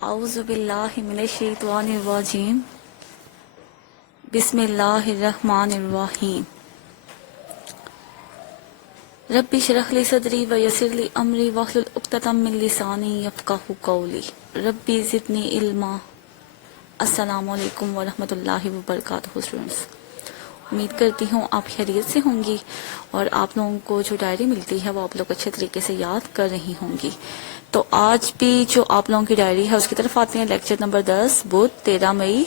اعوذ باللہ من الشیطان الرجیم بسم اللہ الرحمن الرحیم رب اشرح لی صدری ویسر لی امری واحلل عقدۃ من لسانی یفقہوا قولی رب زدنی علما۔ السلام علیکم ورحمۃ اللہ وبرکاتہ اسٹوڈنٹس، امید کرتی ہوں آپ خیریت سے ہوں گی اور آپ لوگوں کو جو ڈائری ملتی ہے وہ آپ لوگ اچھے طریقے سے یاد کر رہی ہوں گی۔ تو آج بھی جو آپ لوگوں کی ڈائری ہے اس کی طرف آتے ہیں۔ لیکچر نمبر 10 بدھ 13 مئی،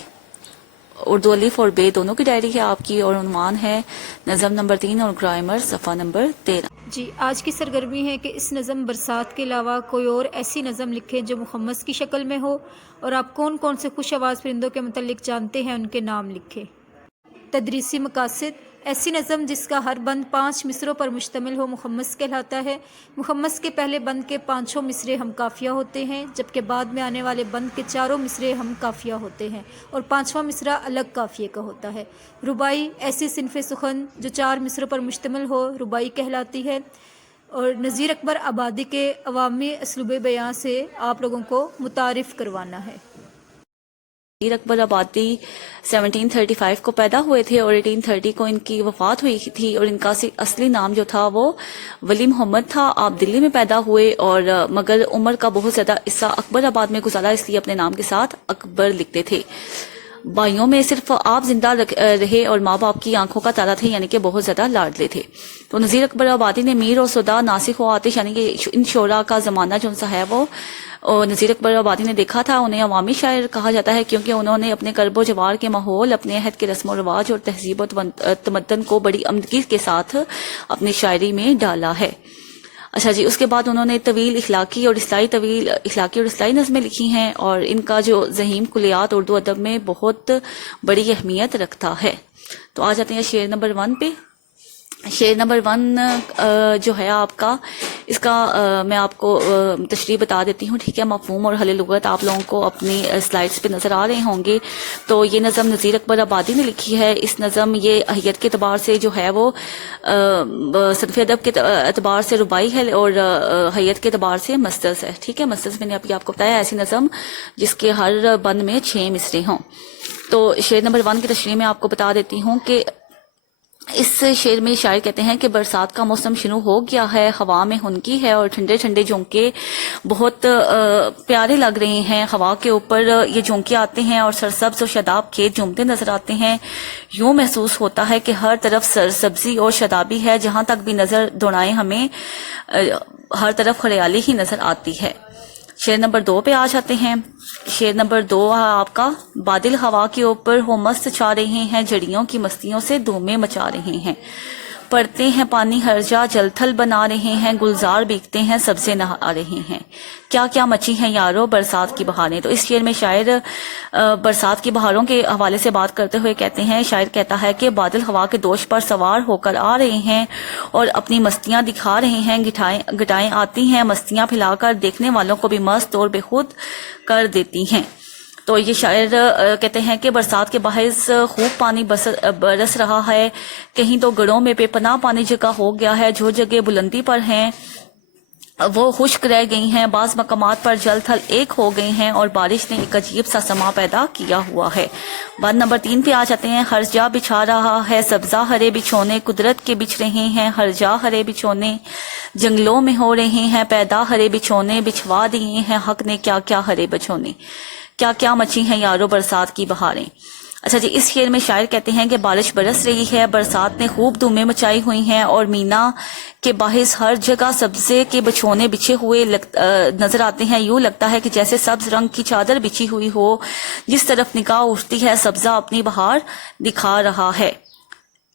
اردو الف اور بے دونوں کی ڈائری ہے آپ کی، اور عنوان ہے نظم نمبر 3 اور گرامر صفحہ نمبر 13۔ جی، آج کی سرگرمی ہے کہ اس نظم برسات کے علاوہ کوئی اور ایسی نظم لکھیں جو مخمس کی شکل میں ہو، اور آپ کون کون سے خوش آواز پرندوں کے متعلق جانتے ہیں ان کے نام لکھیں۔ تدریسی مقاصد: ایسی نظم جس کا ہر بند 5 مصروں پر مشتمل ہو مخمس کہلاتا ہے۔ مخمس کے پہلے بند کے 5 مصرے ہم قافیہ ہوتے ہیں، جبکہ بعد میں آنے والے بند کے 4 مصرے ہم قافیہ ہوتے ہیں اور 5واں مصرع الگ قافیے کا ہوتا ہے۔ رباعی: ایسی صنف سخن جو 4 مصروں پر مشتمل ہو رباعی کہلاتی ہے، اور نذیر اکبر آبادی کے عوامی اسلوب بیاں سے آپ لوگوں کو متعارف کروانا ہے۔ نذیر اکبر آبادی 1735 کو پیدا ہوئے تھے اور 1830 کو ان کی وفات ہوئی تھی، اور ان کا اصلی نام جو تھا وہ ولی محمد تھا۔ آپ دلی میں پیدا ہوئے اور مگر عمر کا بہت زیادہ حصہ اکبر آباد میں گزارا، اس لیے اپنے نام کے ساتھ اکبر لکھتے تھے۔ بھائیوں میں صرف آپ زندہ رہے اور ماں باپ کی آنکھوں کا تارا تھے، یعنی کہ بہت زیادہ لاڈلے تھے۔ تو نذیر اکبر آبادی نے میر اور سدا، ناسخ و آتش، یعنی کہ ان شعراء کا زمانہ جو سا ہے وہ نذیر اکبر آبادی نے دیکھا تھا۔ انہیں عوامی شاعر کہا جاتا ہے کیونکہ انہوں نے اپنے کرب و جوار کے ماحول، اپنے عہد کے رسم و رواج اور تہذیب و تمدن کو بڑی عمدگی کے ساتھ اپنی شاعری میں ڈالا ہے۔ اچھا جی، اس کے بعد انہوں نے طویل اخلاقی اور اصلاحی نظمیں لکھی ہیں، اور ان کا جو ذہیم کلیات اردو ادب میں بہت بڑی اہمیت رکھتا ہے۔ تو آ جاتے ہیں شعر نمبر 1 پہ۔ شعر نمبر 1 جو ہے آپ کا، اس کا میں آپ کو تشریح بتا دیتی ہوں، ٹھیک ہے۔ مفہوم اور حل لغت آپ لوگوں کو اپنی سلائڈز پہ نظر آ رہے ہوں گے۔ تو یہ نظم نذیر اکبر آبادی نے لکھی ہے۔ اس نظم یہ اہیت کے اعتبار سے جو ہے وہ صنف ادب کے اعتبار سے رباعی ہے، اور اہیت کے اعتبار سے مسترز ہے، ٹھیک ہے۔ مسترز میں نے ابھی آپ کو بتایا ایسی نظم جس کے ہر بند میں 6 مصرے ہوں۔ تو شعر نمبر 1 کی تشریح میں آپ کو بتا دیتی ہوں کہ اس شعر میں شاعر کہتے ہیں کہ برسات کا موسم شروع ہو گیا ہے، ہوا میں ہنکی ہے اور ٹھنڈے ٹھنڈے جھونکے بہت پیارے لگ رہے ہیں۔ ہوا کے اوپر یہ جھونکے آتے ہیں اور سرسبز و شاداب کھیت جھومتے نظر آتے ہیں۔ یوں محسوس ہوتا ہے کہ ہر طرف سرسبزی اور شادابی ہے، جہاں تک بھی نظر دوڑائیں ہمیں ہر طرف ہریالی ہی نظر آتی ہے۔ شعر نمبر 2 پہ آ جاتے ہیں۔ شعر نمبر 2 آپ کا، بادل ہوا کے اوپر ہو مست چھا رہے ہیں، جڑیوں کی مستیوں سے دھومیں مچا رہے ہیں، پڑتے ہیں پانی ہر جا جل تھل بنا رہے ہیں، گلزار بیکتے ہیں سبزے نہا رہے ہیں، کیا کیا مچی ہیں یارو برسات کی بہاریں۔ تو اس شعر میں شاعر برسات کی بہاروں کے حوالے سے بات کرتے ہوئے کہتے ہیں، شاعر کہتا ہے کہ بادل ہوا کے دوش پر سوار ہو کر آ رہے ہیں اور اپنی مستیاں دکھا رہے ہیں، گٹائیں آتی ہیں مستیاں پھیلا کر، دیکھنے والوں کو بھی مست اور بے خود کر دیتی ہیں۔ تو یہ شاعر کہتے ہیں کہ برسات کے باعث خوب پانی برس رہا ہے، کہیں تو گڑوں میں بے پناہ پانی جگہ ہو گیا ہے، جو جگہ بلندی پر ہیں وہ خشک رہ گئی ہیں، بعض مقامات پر جل تھل ایک ہو گئی ہیں، اور بارش نے ایک عجیب سا سما پیدا کیا ہوا ہے۔ بند نمبر 3 پہ آ جاتے ہیں۔ ہر جا بچھا رہا ہے سبزہ ہرے بچھونے، قدرت کے بچھ رہے ہیں ہر جا ہرے بچھونے، جنگلوں میں ہو رہے ہیں پیدا ہرے بچھونے، بچھوا دیے ہیں حق نے کیا کیا ہرے بچھونے، کیا کیا مچی ہیں یارو برسات کی بہاریں۔ اچھا جی، اس شعر میں شاعر کہتے ہیں کہ بارش برس رہی ہے، برسات نے خوب دھومیں مچائی ہوئی ہیں، اور مینا کے باعث ہر جگہ سبزے کے بچھونے بچھے ہوئے نظر آتے ہیں۔ یوں لگتا ہے کہ جیسے سبز رنگ کی چادر بچھی ہوئی ہو، جس طرف نگاہ اٹھتی ہے سبزہ اپنی بہار دکھا رہا ہے۔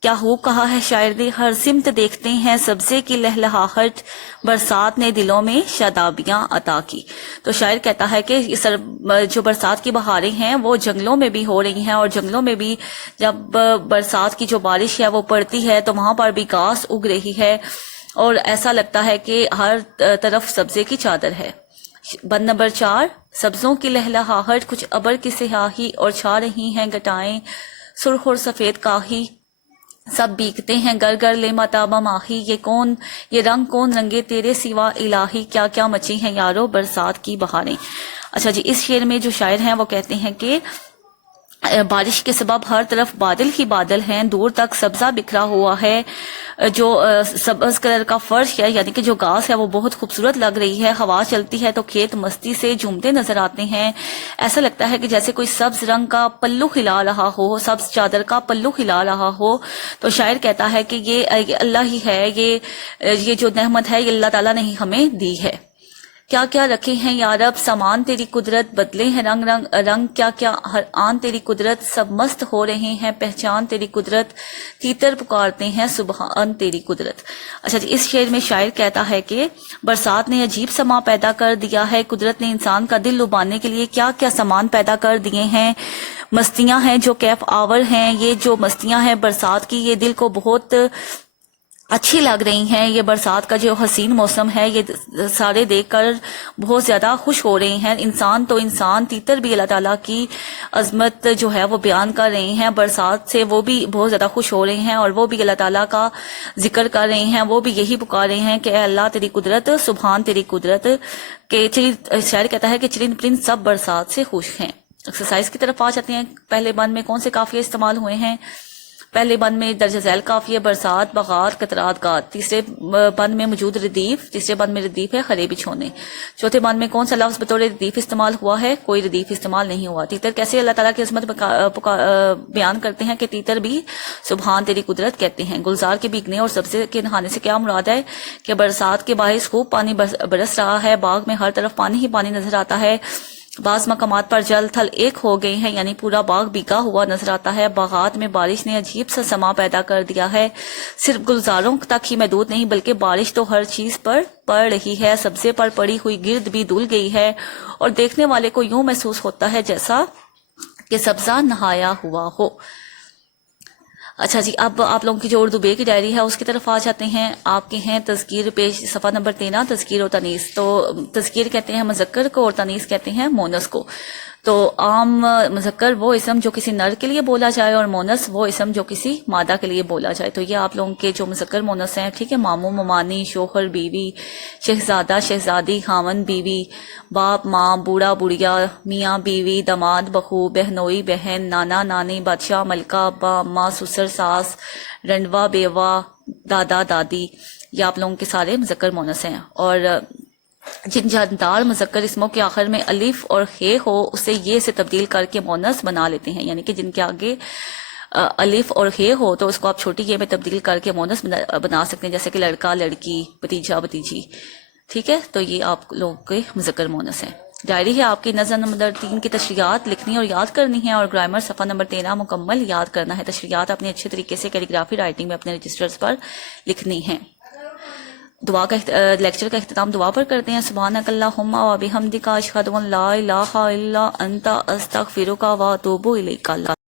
کیا خوب کہا ہے شاعر نے، ہر سمت دیکھتے ہیں سبزے کی لہلہاہٹ، برسات نے دلوں میں شادابیاں عطا کی۔ تو شاعر کہتا ہے کہ جو برسات کی بہاریں ہیں وہ جنگلوں میں بھی ہو رہی ہیں، اور جنگلوں میں بھی جب برسات کی جو بارش ہے وہ پڑتی ہے تو وہاں پر بھی گھاس اگ رہی ہے، اور ایسا لگتا ہے کہ ہر طرف سبزے کی چادر ہے۔ بند نمبر 4، سبزوں کی لہلہاہٹ، کچھ ابر کی سیاہی اور چھا رہی ہیں گٹائیں، سرخ اور سفید کاہی سب بیکتے ہیں گر گر لے ماتابہ ماہی، یہ رنگ کون رنگے تیرے سوا الہی، کیا کیا مچی ہیں یارو برسات کی بہاریں۔ اچھا جی، اس شعر میں جو شاعر ہیں وہ کہتے ہیں کہ بارش کے سبب ہر طرف بادل ہی بادل ہیں، دور تک سبزہ بکھرا ہوا ہے، جو سبز کلر کا فرش ہے یعنی کہ جو گھاس ہے وہ بہت خوبصورت لگ رہی ہے، ہوا چلتی ہے تو کھیت مستی سے جھومتے نظر آتے ہیں، ایسا لگتا ہے کہ جیسے کوئی سبز رنگ کا پلو ہلا رہا ہو، سبز چادر کا پلو ہلا رہا ہو۔ تو شاعر کہتا ہے کہ یہ اللہ ہی ہے، یہ جو نعمت ہے یہ اللہ تعالیٰ نے ہی ہمیں دی ہے۔ کیا کیا رکھے ہیں یا رب سامان تیری قدرت، بدلے ہیں رنگ کیا کیا ہر آن تیری قدرت، سب مست ہو رہے ہیں پہچان تیری قدرت، تیتر پکارتے ہیں سبحان تیری قدرت۔ اچھا جی، اس شعر میں شاعر کہتا ہے کہ برسات نے عجیب سما پیدا کر دیا ہے، قدرت نے انسان کا دل لبانے کے لیے کیا کیا سامان پیدا کر دیے ہیں، مستیاں ہیں جو کیف آور ہیں، یہ جو مستیاں ہیں برسات کی یہ دل کو بہت اچھی لگ رہی ہیں، یہ برسات کا جو حسین موسم ہے یہ سارے دیکھ کر بہت زیادہ خوش ہو رہے ہیں، انسان تو انسان تیتر بھی اللہ تعالیٰ کی عظمت جو ہے وہ بیان کر رہے ہیں، برسات سے وہ بھی بہت زیادہ خوش ہو رہے ہیں اور وہ بھی اللہ تعالیٰ کا ذکر کر رہے ہیں، وہ بھی یہی پکار رہے ہیں کہ اے اللہ تیری قدرت، سبحان تیری قدرت، کہ شاعر کہتا ہے کہ چرند پرند سب برسات سے خوش ہیں۔ ایکسرسائز کی طرف آ جاتے ہیں۔ پہلے بند میں کون سے قافیے استعمال ہوئے ہیں؟ پہلے بند میں درجہ ذیل قافیہ برسات، بغات، قطرات، گات۔ تیسرے بند میں موجود ردیف، تیسرے بند میں ردیف ہے خرے بچھونے۔ چوتھے بند میں کون سا لفظ بطور ردیف استعمال ہوا ہے؟ کوئی ردیف استعمال نہیں ہوا۔ تیتر کیسے اللہ تعالیٰ کی عظمت بیان کرتے ہیں کہ تیتر بھی سبحان تیری قدرت کہتے ہیں۔ گلزار کے بھیگنے اور سبزے کے نہانے سے کیا مراد ہے؟ کہ برسات کے باعث خوب پانی برس رہا ہے، باغ میں ہر طرف پانی ہی پانی نظر آتا ہے، بعض مقامات پر جل تھل ایک ہو گئے ہیں یعنی پورا باغ بھیگا ہوا نظر آتا ہے، باغات میں بارش نے عجیب سا سما پیدا کر دیا ہے، صرف گلزاروں تک ہی محدود نہیں بلکہ بارش تو ہر چیز پر پڑ رہی ہے، سبزے پر پڑی ہوئی گرد بھی دھل گئی ہے اور دیکھنے والے کو یوں محسوس ہوتا ہے جیسا کہ سبزہ نہایا ہوا ہو۔ اچھا جی، اب آپ لوگوں کی جو اردو بے کی ڈائری ہے اس کی طرف آ جاتے ہیں۔ آپ کے ہیں تذکیر پیش صفحہ نمبر 13، تذکیر و تانیث۔ تو تذکیر کہتے ہیں مذکر کو اور تانیث کہتے ہیں مونس کو۔ تو عام مذکر وہ اسم جو کسی نر کے لیے بولا جائے اور مونس وہ اسم جو کسی مادہ کے لیے بولا جائے۔ تو یہ آپ لوگوں کے جو مذکر مونس ہیں، ٹھیک ہے، ماموں، ممانی، شوہر، بیوی، شہزادہ، شہزادی، خاوند، بیوی، باپ، ماں، بوڑھا، بڑھیا، میاں، بیوی، داماد، بہو، بہنوئی، بہن، نانا، نانی، بادشاہ، ملکہ، ابا، اماں، سسر، ساس، رنڈوا، بیوہ، دادا، دادی، یہ آپ لوگوں کے سارے مذکر مونس ہیں۔ اور جن جاندار مذکر اسموں کے آخر میں الف اور ہے ہو اسے یہ سے تبدیل کر کے مونس بنا لیتے ہیں، یعنی کہ جن کے آگے الف اور ہے ہو تو اس کو آپ چھوٹی یہ میں تبدیل کر کے مونس بنا سکتے ہیں، جیسے کہ لڑکا، لڑکی، بھتیجا، بھتیجی، ٹھیک ہے۔ تو یہ آپ لوگوں کے مذکر مونس ہیں۔ ڈائری ہے آپ کی، نظم نمبر 3 کی تشریحات لکھنی اور یاد کرنی ہے، اور گرامر صفحہ نمبر 13 مکمل یاد کرنا ہے۔ تشریحات اپنے اچھے طریقے سے کیلیگرافی رائٹنگ میں اپنے رجسٹرز پر لکھنی ہے۔ دعا کا لیکچر کا اختتام دعا پر کرتے ہیں۔ سبحانک اللہم و بحمدک اشہد ان لا الہ الا انت استغفرک و اتوب الیک۔